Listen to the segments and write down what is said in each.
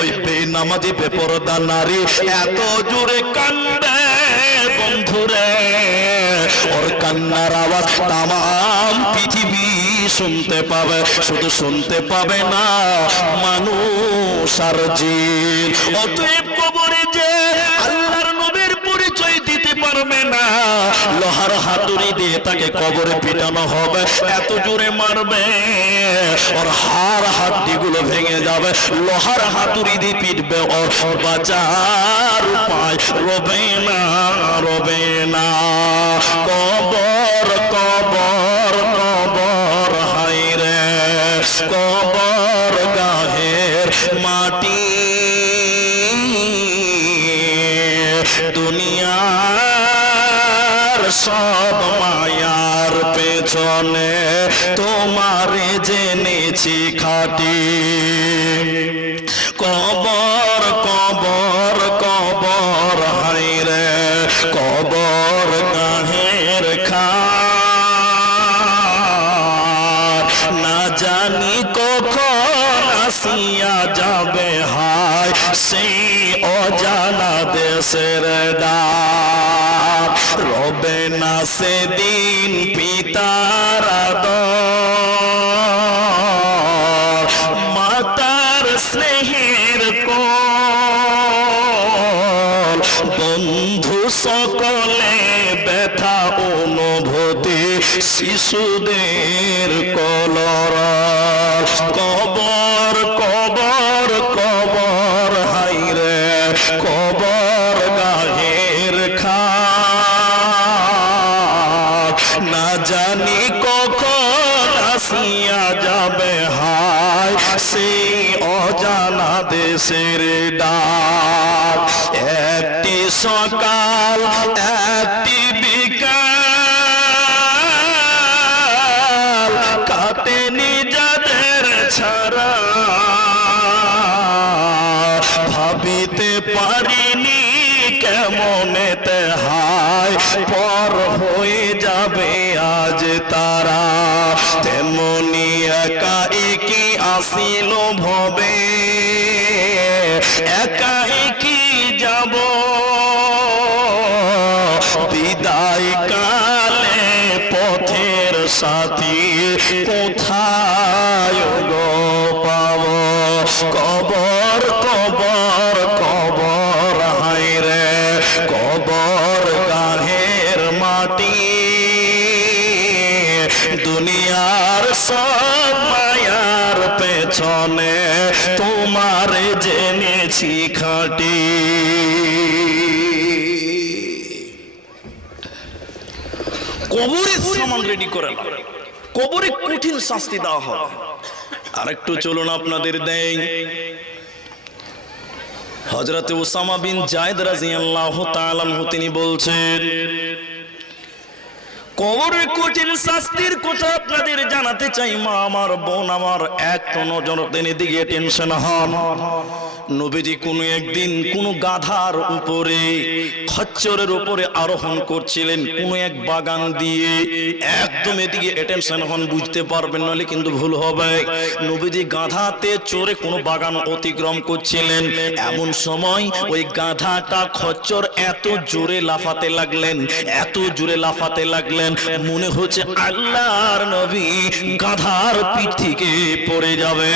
ওই বেনামাজি বেপরদা নারী এত জোরে কান্দে বন্ধুরে। ওর কান্নার আওয়াজ তাম পৃথিবী শুনতে পাবে, শুধু শুনতে পাবে না, মানুষ আর জিন। অতএব লোহার হাতুড়ি দিয়ে তাকে কবরে পিটানো হবে। এত জোরে মারবে, ওর হাড় হাড্ডি গুলো ভেঙে যাবে। লোহার হাতুড়ি দিয়ে পিটবে, ওর বাজার উপায় রবে না রবে না। কবর কবর কবর হাই রে। কবর জেনেছি খাটি। কবর কবর কবর হাই রে, কবর গাহের খা না জানি কখন আসিয়া যাবে, হায়, সেই অজানা দেশের ডাক। রবে না সেদিন শিশুদের কলর, কবর কবর কবর, হাইরে, কবর গাহের খা না জানি কখন আসিয়া যাবে হায়, সেই অজানা দেশের ডাক। একটি সকাল, একটি তারা তেমনি একাই কি আসিল ভবে? একাই কি যাব? বিদায় কালে পথের সাথী কোথায় জেনেছি কবরে কবরের সামান রেডি করে কবরে কঠিন শাস্তি দেওয়া হয় আর একটু চলুন আপনাদের দেয় হজরত ওসামা বিন জায়দ রাজিয়াল্লাহ তালাম তিনি বলছেন কবরের কঠিন শাস্তির কথা আপনাদের জানাতে চাই, মা, আমার বোন, আমার এক নজর দিনে দিকে টেনশন হন। নবীজি কোনো একদিন কোন গাধার উপরে, খচ্চরের উপরে আরোহণ করছিলেন, কোন এক বাগান দিয়ে একদম এদিকে অ্যাটেনশন হন, বুঝতে পারবেন, নাহলে কিন্তু ভুল হবে। নবীজি গাধাতে চড়ে কোনো বাগান অতিক্রম করছিলেন। এমন সময় ওই গাধাটা খচ্চর এত জোরে লাফাতে লাগলেন, এত জোরে লাফাতে লাগলেন মনে হচ্ছে আল্লাহর নবী গাধার পিঠ থেকে পড়ে যাবে।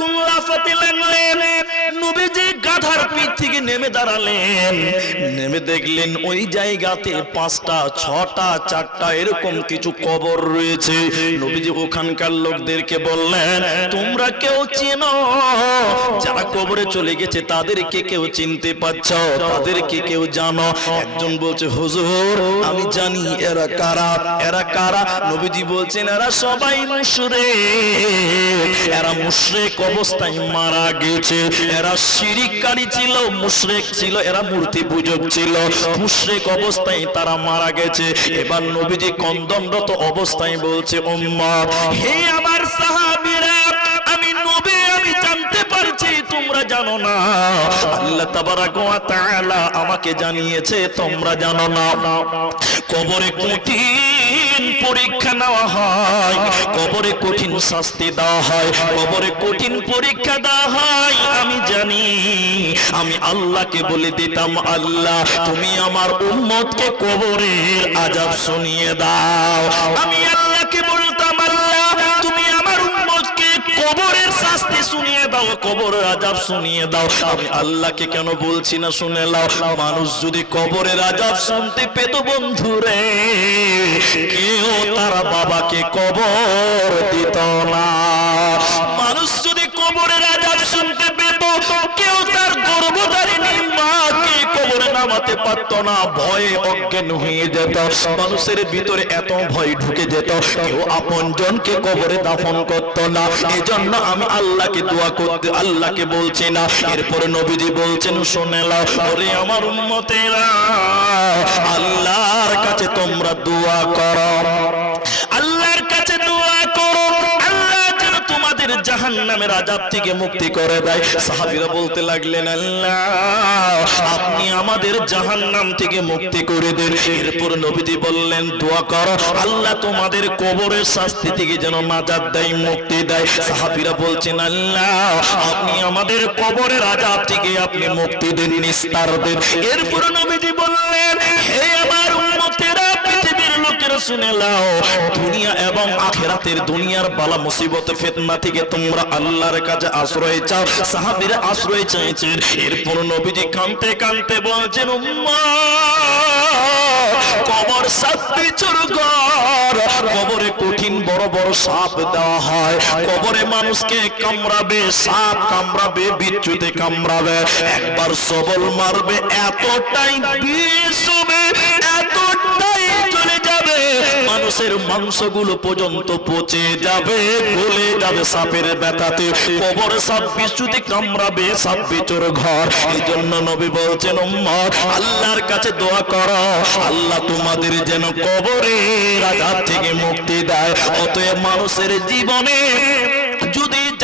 গাধা লাফাতে নবীজি গাধার পিঠ থেকে নেমে দাঁড়ালেন। নেমে দেখলেন ওই জায়গাতে পাঁচটা, ছটা, চারটা এরকম কিছু কবর রয়েছে। নবীজি ওখানকার লোকদেরকে বললেন, তোমরা কেউ যারা কবরে চলে গেছে, তাদেরকে কেউ চিনতে পারছ তাদেরকে কেউ জানো? একজন বলছে, হুজুর, আমি জানি, এরা কারা? এরা কারা? নবীজি বলছেন, এরা সবাই মুশরে এরা মুশরেক অবস্থায় মারা গেছে। এরা শিরিককারী ছিল, মুশরেক ছিল, এরা মূর্তি পূজক ছিল। মুশরেক অবস্থায় তারা মারা গেছে। এবার নবীজি কন্দনরত অবস্থায় বলছে উম্মত হে আমার সাহাবীরা আল্লাহ আমাকে জানিয়েছে, তোমরা জানো না। কবরে কঠিন পরীক্ষা নেওয়া হয়, কবরে কঠিন শাস্তি দেওয়া হয়, কবরে কঠিন পরীক্ষা দেওয়া হয়, আমি জানি। আমি আল্লাহকে বলে দিতাম, আল্লাহ, তুমি আমার উম্মতকে কবরের আজাব শুনিয়ে দাও। আমি আল্লাহকে বলতাম আল্লাহ তুমি আমার উম্মতকে কবরের শাস্তি শুনিয়ে দাও কবরের আজাব শুনিয়ে দাও। আমি আল্লাহকে কেন বলছি না শুনে লাও মানুষ যদি কবরের আজাব শুনতে পেত বন্ধুরে, কেউ তার বাবাকে কবর দিত না। মানুষ যদি কবরের আজাব শুনতে পেত, কেউ তার কবরে নামাতে পারত না। ভয়ে অজ্ঞান হয়ে যেত। মানুষের ভিতরে এত ভয় ঢুকে যেত। কেউ আপন জনকে কবরে দাফন করত না। এজন্য আমি আল্লাহকে দোয়া করতে, আল্লাহকে বলছি না। এরপরে নবীজি বলছেন, শুনে লাও ওরে আমার উম্মতেরা, আল্লাহর কাছে তোমরা দোয়া করো আল্লাহর কাছে দোয়া করো আল্লাহ যেন তোমাদের জাহান্নামের আজাব থেকে মুক্তি করে দেয়। সাহাবীরা বলতে লাগলেন, আল্লাহ, আপনি আমাদের জাহান্নাম থেকে মুক্তি করে দেন। এরপর নবীজি বললেন, দোয়া করো, আল্লাহ তোমাদের কবরের শাস্তি থেকে যেন নাজাত দেয়, মুক্তি দেয়। সাহাবীরা বলছেন, আল্লাহ, আপনি আমাদের কবরের আজাব থেকে আপনি মুক্তি দেন, নিস্তার দেন। এরপর নবীজি বললেন, হে আমার উম্মতেরা মুসিবত ফিতনা থেকে তোমরা আল্লাহর কাছে আশ্রয় চাও আশ্রয় কবর কঠিন বড় বড় সাপ দেওয়া হয়। কবরে মানুষকে কামড়াবে, সাপ কামড়াবে, বিচ্যুতে কামড়াবে। একবার সবল মারবে, এতটাই বিষ হবে মানুষের মাংসগুলো পর্যন্ত পচে যাবে, গলে যাবে সাপের ব্যথাতে। কবর সাপ বিচ্যুতে কামড়াবে সাপ বিচুর ঘর। এই জন্য নবী বলছেন আল্লাহর কাছে দোয়া করো। আল্লাহ তোমাদের যেন কবরে আঘাত থেকে মুক্তি দেয়। অতএব মানুষের জীবনে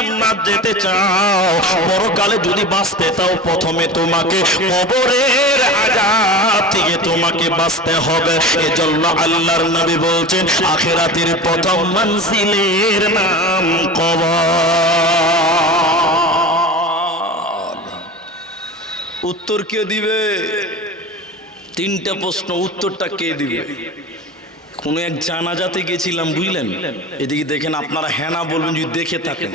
জান্নাত যেতে চাও, পরকালে যদি বাঁচতে চাও প্রথমে তোমাকে কবরের আজাব থেকে তোমাকে বাঁচতে হবে। এজন্য আল্লাহর নবী বলছেন, আখেরাতের প্রথম মনসিলের নাম কবর। উত্তর কে দিবে? তিনটা প্রশ্ন, উত্তরটা কে দিবে? কোন এক জানাজাতে গেছিলাম, বুঝলেন? এদিকে দেখেন আপনারা হ্যানা বলবেন, যদি দেখে থাকেন।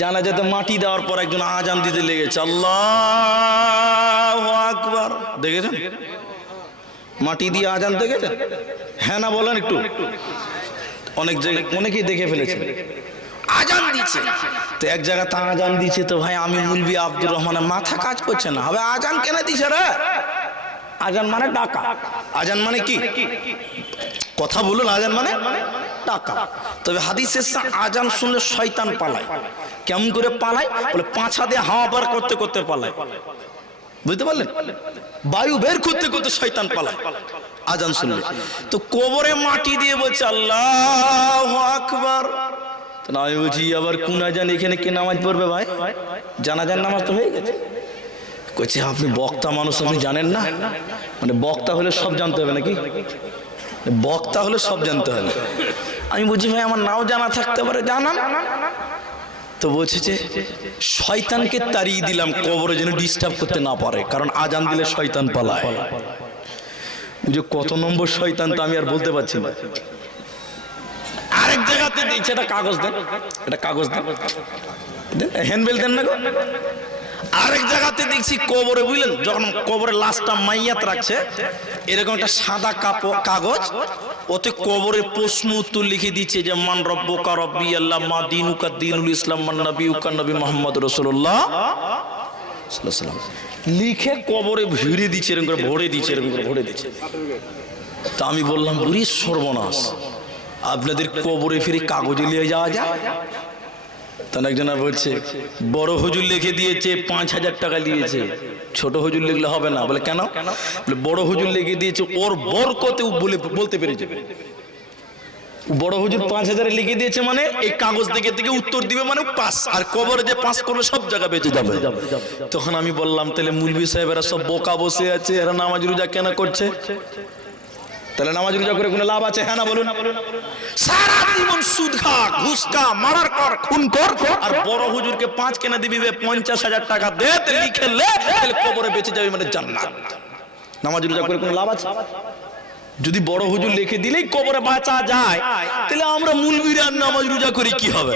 জানাজাতে মাটি দেওয়ার পর একজন আজান দিতে লেগেছে। আল্লাহ আকবার। দেখেছেন? মাটি দিয়ে আজান দেখেছেন হ্যাঁ না বলেন একটু। অনেক জায়গায় অনেকেই দেখে ফেলেছে। আজান দিচ্ছে। তো এক জায়গায় তা আজান দিচ্ছে তো ভাই, আমি মুলবি আব্দুর রহমানের মাথা কাজ করছে না। হবে আজান কেন দিছে রে? আজান মানে ডাকা। আজান মানে কি? কথা বলুন আজান মানে? টাকা। তবে হাদিসের আজান শুনলে শয়তান পালায়। কেমন করে পালায়? বলে পাঁচা দিয়ে হাওয়া বার করতে করতে পালায়। বুঝতে পারলেন? বায়ু বের করতে করতে শয়তান পালায়। আজান শুনলে। তো কোবরে মাটি দিয়ে বলছে, আল্লাহ আকবার। আমি বলছি, আবার কোন আজান এখানে কে নামাজ পড়বে ভাই? জানাজান নামাজ তো হয়ে গেছে। আপনি বক্তা মানুষ, আপনি জানেন না? মানে বক্তা হলে সব জানতে হবে নাকি? বক্তা হলে সব জানতে হবে। আমি বুঝি ভাই, আমার নাও জানা থাকতে পারে, জানান। তো বলছে যে, শয়তানকে তাড়িয়ে দিলাম, কবরে যেন ডিস্টার্ব করতে না পারে, কারণ আজান দিলে শয়তান পালায়। যে কত নম্বর শয়তান তো আমি আর বলতে পারছি না। আরেক জায়গাতে দিচ্ছে এটা কাগজ দেন, এটা কাগজ দেন, হ্যান্ডবেল দেন না গো। আরেক জায়গাতে দেখছি কবরে, বুঝলেন? যখন কবরে লাশটা মাইয়াত রাখছে, এরকম একটা সাদা কাপড়, কাগজ, ওতে কবরে প্রশ্ন উত্তর লিখে দিচ্ছে যে, মান রব্বকা রব্বি আল্লাহ, মা দিনুকা দিনুল ইসলাম, মান নবী উকা নবী মোহাম্মদ রসুল্লাহ লিখে কবরে ভিড়ে দিচ্ছে, এরকম করে ভরে দিচ্ছে, এরকম করে ভরে দিচ্ছে। তা আমি বললাম, বুড়ি সর্বনাশ। আপনাদের কবরে ফিরে কাগজে নিয়ে যাওয়া যায় তখন একজনা বলছে, বড় হুজুর লিখে দিয়েছে, পাঁচ হাজার টাকা দিয়েছে। ছোট হুজুর লিখলে হবে না। বলে, কেন? বলে, বড় হুজুর লিখে দিয়েছে, ওর বরকতে বলে, বলতে পেরে যাবে বড় হুজুর পাঁচ হাজারে লিখে দিয়েছে মানে এই কাগজ দেখে থেকে উত্তর দিবে মানে পাস, আর কবরে যে পাস করবে সব জায়গা বেঁচে যাবে। তখন আমি বললাম, তাহলে মুলবি সাহেবেরা সব বোকা বসে আছে, এরা নামাজ রোজা কেন করছে? তাহলে নামাজ রোজা করে কোনো লাভ আছে? হ্যাঁ না বলুন। সারা জীবন সুদ খা ঘুষ মারার কর, খুন কর, আর বড় হুজুরকে পাঁচ কেনা দিবি পঞ্চাশ হাজার টাকা দে লিখে লে তাহলে কবরে বেঁচে যাবে মানে জান্নাত। নামাজ রোজা করে কোনো লাভ আছে? যদি বড় হুজুর লিখে দিলেই কবরে বাঁচা যায়, তাহলে আমরা মুলবির নামাজ রোজা করি কি হবে?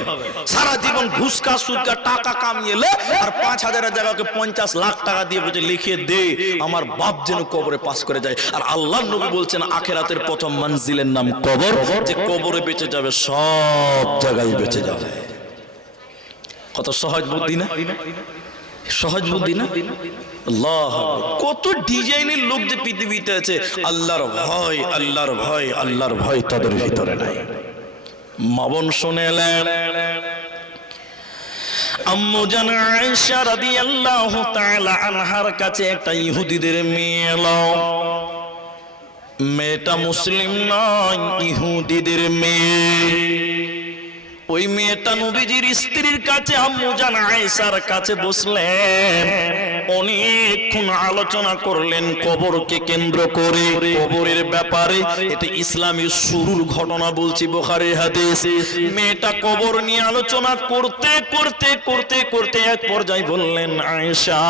সারা জীবন ঘুষ খা সুদ খা টাকা কামিয়ে লে, আর পাঁচ হাজারের জায়গাকে পঞ্চাশ লাখ টাকা দিয়ে বলছে লিখে দে, আমার বাপ যেন কবরে পাস করে যায়। আর আল্লাহ নবী বলছেন, আখেরাতের প্রথম মঞ্জিলের নাম কবর, যে কবরে বেঁচে যাবে, সব জায়গায় বেঁচে যাবে। কত সহজ বুদ্ধি না? সহজ বুদ্ধি না? আল্লাহ, কত ডিজাইনের লোক যে পৃথিবীতে আছে, আল্লাহর ভয় আল্লাহর ভয় আল্লাহর ভয় তাদের ভিতরে নাই। মাবন শুনে এলেন। আম্মু জান আয়েশা রাদিয়াল্লাহু তাআলা আনহার কাছে একটা ইহুদিদের মেয়ে এলো। মেয়েটা মুসলিম নয়, ইহুদিদের মেয়ে। ওই মেয়েটা নবীজির স্ত্রীর কাছে আম্মু জান আয়েশার কাছে বসলেন। অনেকক্ষণ আলোচনা করলেন, কবরকে কেন্দ্র করে। কবরের ব্যাপারে এটা ইসলামের শুরুর ঘটনা বলছি বোখারি হাদিস। মেয়েটা কবর নিয়ে আলোচনা করতে করতে করতে করতে এক পর্যায়ে বললেন, আয়েশা,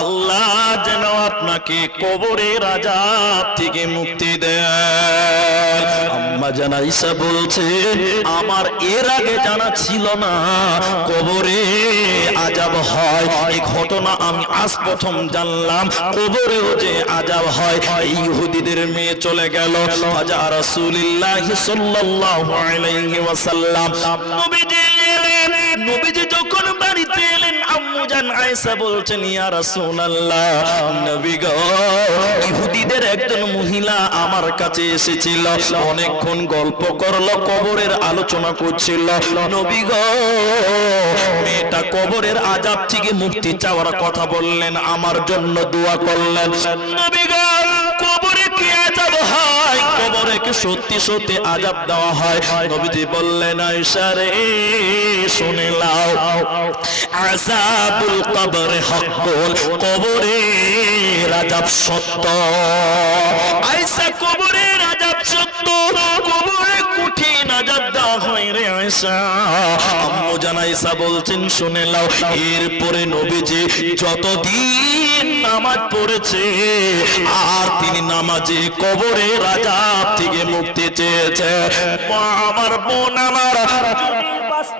আল্লাহ যেন আপনাকে কবরের আজাব থেকে মুক্তি দেয় আম্মা জান আয়েশা বলছে, আমার এর আগে জানা ছিল না, কবরে আজাব হয়। এই ঘটনা আমি আজ প্রথম জানলাম, কবরেও যে আজাব হয়। ইহুদিদের মেয়ে চলে গেল। হাজা রাসূলুল্লাহ সাল্লাল্লাহু আলাইহি ওয়াসাল্লাম। নবীজি নবীজি জান আয়েশা বলছেন, ইয়া রাসূলুল্লাহ, নবী গো একজন মহিলা আমার কাছে এসেছিল, অনেকক্ষণ গল্প করল, কবরের আলোচনা করছিল। নবী গো, মেয়েটা কবরের আজাব থেকে মুক্তি চাওয়ার কথা বললেন, আমার জন্য দোয়া করলেন। নবী গো কবরে সত্যি সত্যি আজাব দেওয়া হয়? নবীজি বললেন, আয়েশা রে, শুনে লাও আযাবুল কবর হকুল কবরে আজাব সত্য। আয়েশা কবরে সত্য কবরে কঠিন আজাব দেওয়া যতদিন নামাজ পড়েছে, আর তিনি নামাজে কবরে রাজা থেকে মুক্তি চেয়েছে আমার বোন আমার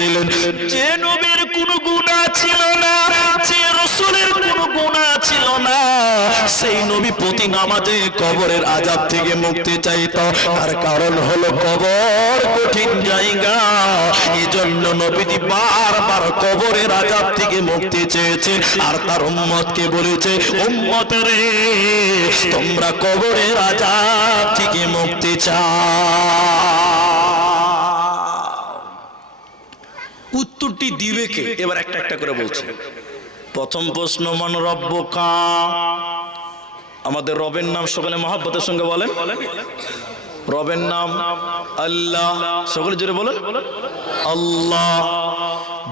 দিয়েছিলেন যে নবীর কোনো গুণা ছিল না, যে রাসূলের কোনো গুণা ছিল না, সেই নবী প্রতি নামাজে কবরের আজাব থেকে মুক্তি চাইতো। তার কারণ হলো কবর কঠিন জায়গা। এজন্য নবীজি বারবার কবরের আজাব থেকে মুক্তি চেয়েছে আর তার উম্মতকে বলেছে উম্মত রে, তোমরা কবরের আজাব থেকে মুক্তি চাও। উত্তরটি দিবে কে? এবার একটা একটা করে বলছে। প্রথম প্রশ্ন মান রব্য কা আমাদের রবের নাম সকলে মহাব্বতের সঙ্গে বলেন। রবের নাম আল্লাহ। সকলে জোরে বলেন। আল্লাহ।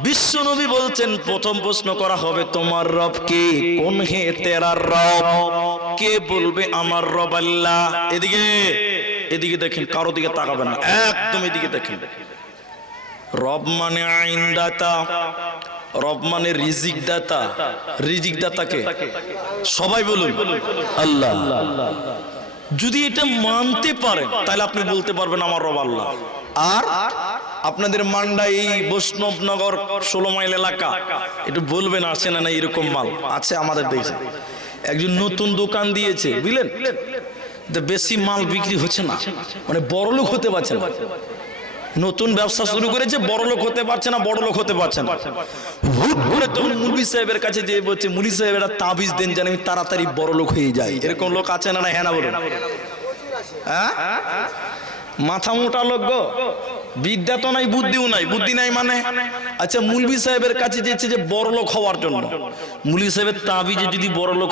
বিশ্ব নবী বলছেন প্রথম প্রশ্ন করা হবে তোমার রব কে? কোন হে তেরা রব? কে বলবে আমার রব আল্লাহ? এদিকে এদিকে দেখেন কারও দিকে তাকাবেন না। একদম এদিকে দেখেন। রব মানে আইন দাতা রব মানে রিজিক দাতা রিজিক দাতাকে সবাই বলুন, আল্লাহ। যদি এটা মানতে পারেন, তাহলে আপনি বলতে পারবেন আমার রব আল্লাহ। আর আপনাদের মান্ডা এই বৈষ্ণবনগর ষোলো মাইল এলাকা, একটু বলবেন, আছে না না এরকম মাল? আছে আমাদের দেশে। একজন নতুন দোকান দিয়েছে, বুঝলেন? বেশি মাল বিক্রি হচ্ছে না। মানে বড় লোক হতে পারছে না। নতুন ব্যবসা শুরু করেছে, বড় লোক হতে পারছে না, বড় লোক হতে পারছে না। হুট করে তখন মুরবি সাহেবের কাছে যে বলছে মুলি সাহেবেরা তাবিজ দেন যেন আমি তাড়াতাড়ি বড় লোক হয়ে যাই। এরকম লোক আছে না না হ্যাঁ না বলুন। হ্যাঁ? মাথা মোটা লোক গো। বিদ্যা তো নাই, বুদ্ধিও নাই। বুদ্ধি নাই মানে? আচ্ছা মুলবি সাহেবের কাছে যেছে যে বড় লোক হওয়ার জন্য। মুলবি সাহেবের তাবিজে যদি বড় লোক